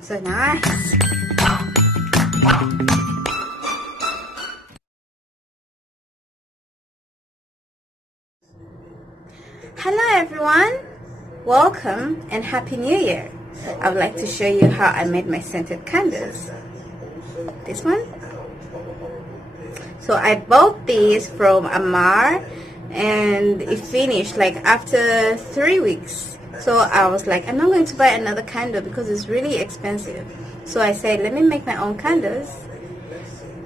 So nice. Hello everyone, welcome and Happy New Year. I would like to show you how I made my scented candles. This one. So I bought these from Amar and it finished like after 3 weeks. So I was like, I'm not going to buy another candle because it's really expensive. So I said, let me make my own candles.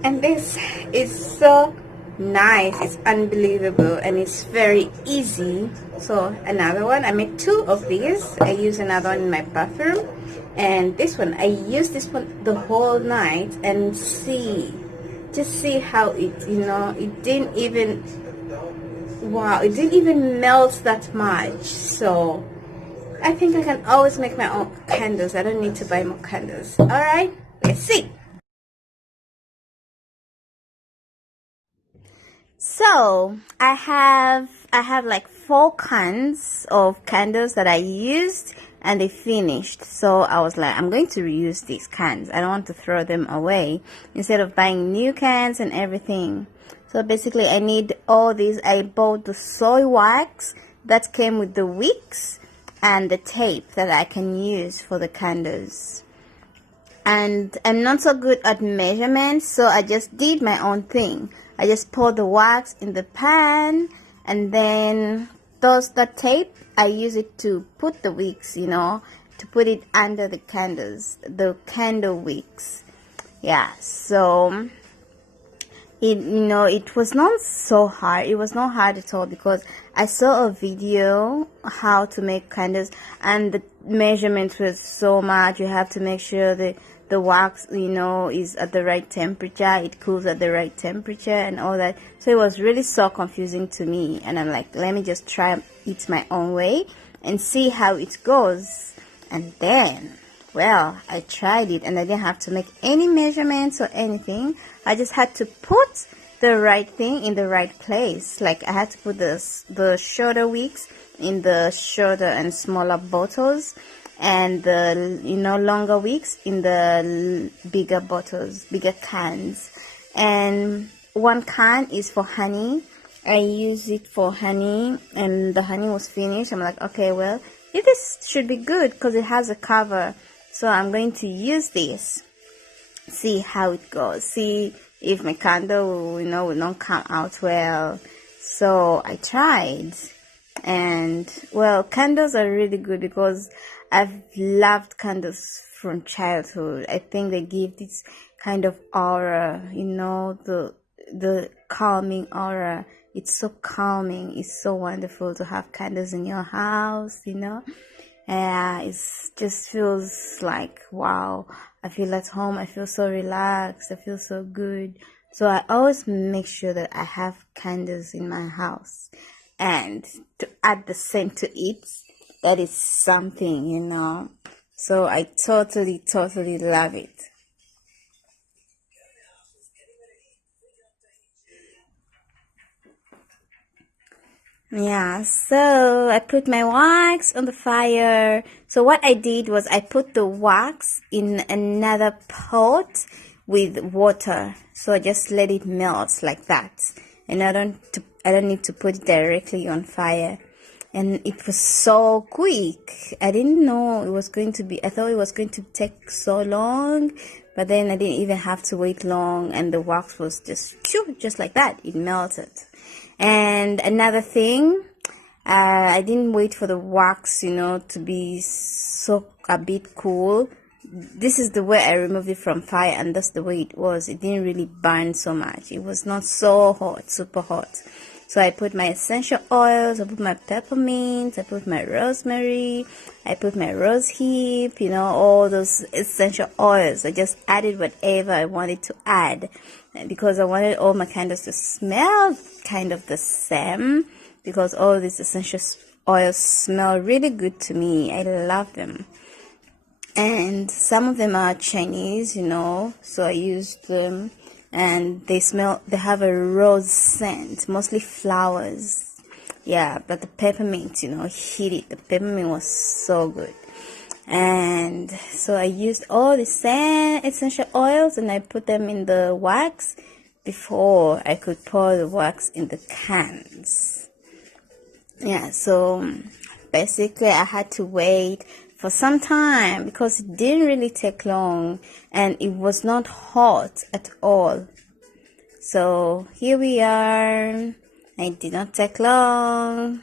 And this is so nice, it's unbelievable, and it's very easy. So another one, I made 2 of these. I use another one in my bathroom, and this one I used this one the whole night, and just see how it, it didn't even, wow, it didn't even melt that much. So I think I can always make my own candles. I don't need to buy more candles. All right, let's see. So I have like 4 cans of candles that I used and they finished. So I was like, I'm going to reuse these cans. I don't want to throw them away instead of buying new cans and everything. So basically I need all these. I bought the soy wax that came with the wicks and the tape that I can use for the candles. And I'm not so good at measurements, so I just did my own thing. I just poured the wax in the pan, and then the tape, I use it to put the wicks, to put it under the candles, the candle wicks. Yeah, so it was not so hard. It was not hard at all because I saw a video how to make candles, and the measurements was so much. You have to make sure that the wax, is at the right temperature, it cools at the right temperature and all that. So it was really so confusing to me, and I'm like, let me just try it my own way and see how it goes. And then, well, I tried it and I didn't have to make any measurements or anything. I just had to put the right thing in the right place. Like I had to put the shorter wicks in the shorter and smaller bottles, and the longer wicks in the bigger bottles, bigger cans. And 1 can is for honey. I use it for honey, and the honey was finished. I'm like, okay, well, this should be good because it has a cover. So I'm going to use this, see how it goes, see if my candle will not come out well. So I tried, and well, candles are really good because I've loved candles from childhood. I think they give this kind of aura, the calming aura. It's so calming. It's so wonderful to have candles in your house, Yeah, it just feels like, wow, I feel at home. I feel so relaxed. I feel so good. So I always make sure that I have candles in my house. And to add the scent to it, that is something, So I totally love it. Yeah, so I put my wax on the fire. So what I did was I put the wax in another pot with water. So I just let it melt like that. And I don't need to put it directly on fire. And it was so quick. I didn't know it was going to be, I thought it was going to take so long, but then I didn't even have to wait long, and the wax was just like that. It melted. And another thing, I didn't wait for the wax, to be so a bit cool. This is the way I removed it from fire, and that's the way it was. It didn't really burn so much. It was not so hot, super hot. So I put my essential oils, I put my peppermint, I put my rosemary, I put my rose hip, all those essential oils. I just added whatever I wanted to add because I wanted all my candles to smell kind of the same, because all these essential oils smell really good to me. I love them. And some of them are Chinese, so I used them. And they have a rose scent, mostly flowers. Yeah, but the peppermint, hit it. The peppermint was so good. And so I used all the essential oils and I put them in the wax before I could pour the wax in the cans. Yeah, so basically I had to wait for some time because it didn't really take long and it was not hot at all. So here we are. It did not take long.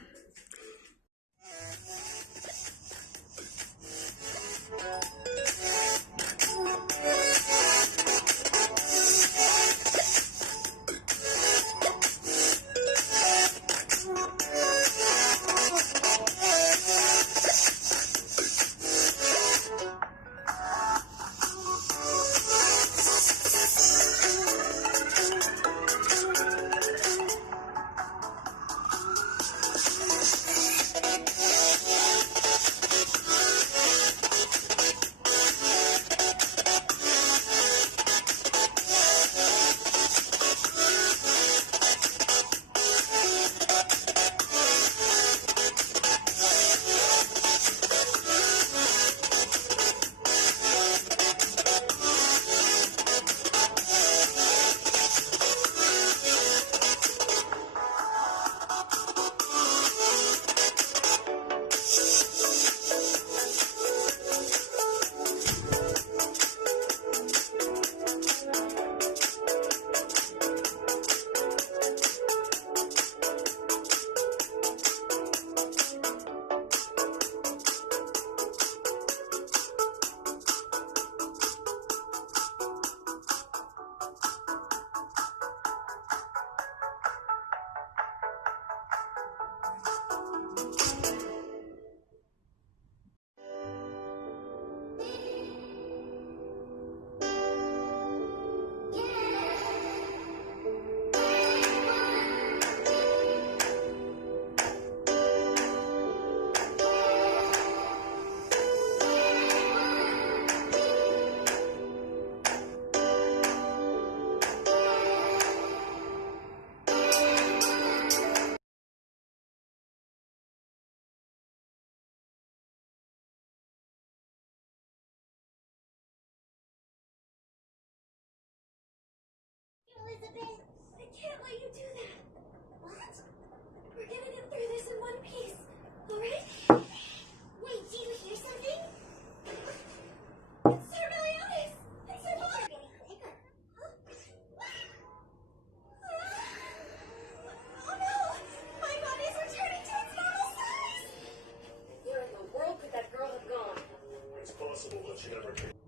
Elizabeth, I can't let you do that. What? We're gonna get through this in one piece, alright? Wait, do you hear something? It's Sir Meliodas! It's Sir Meliodas! Getting quicker. Huh? Oh no! My body's returning to its normal size! Where in the world could that girl have gone? It's possible that she never came.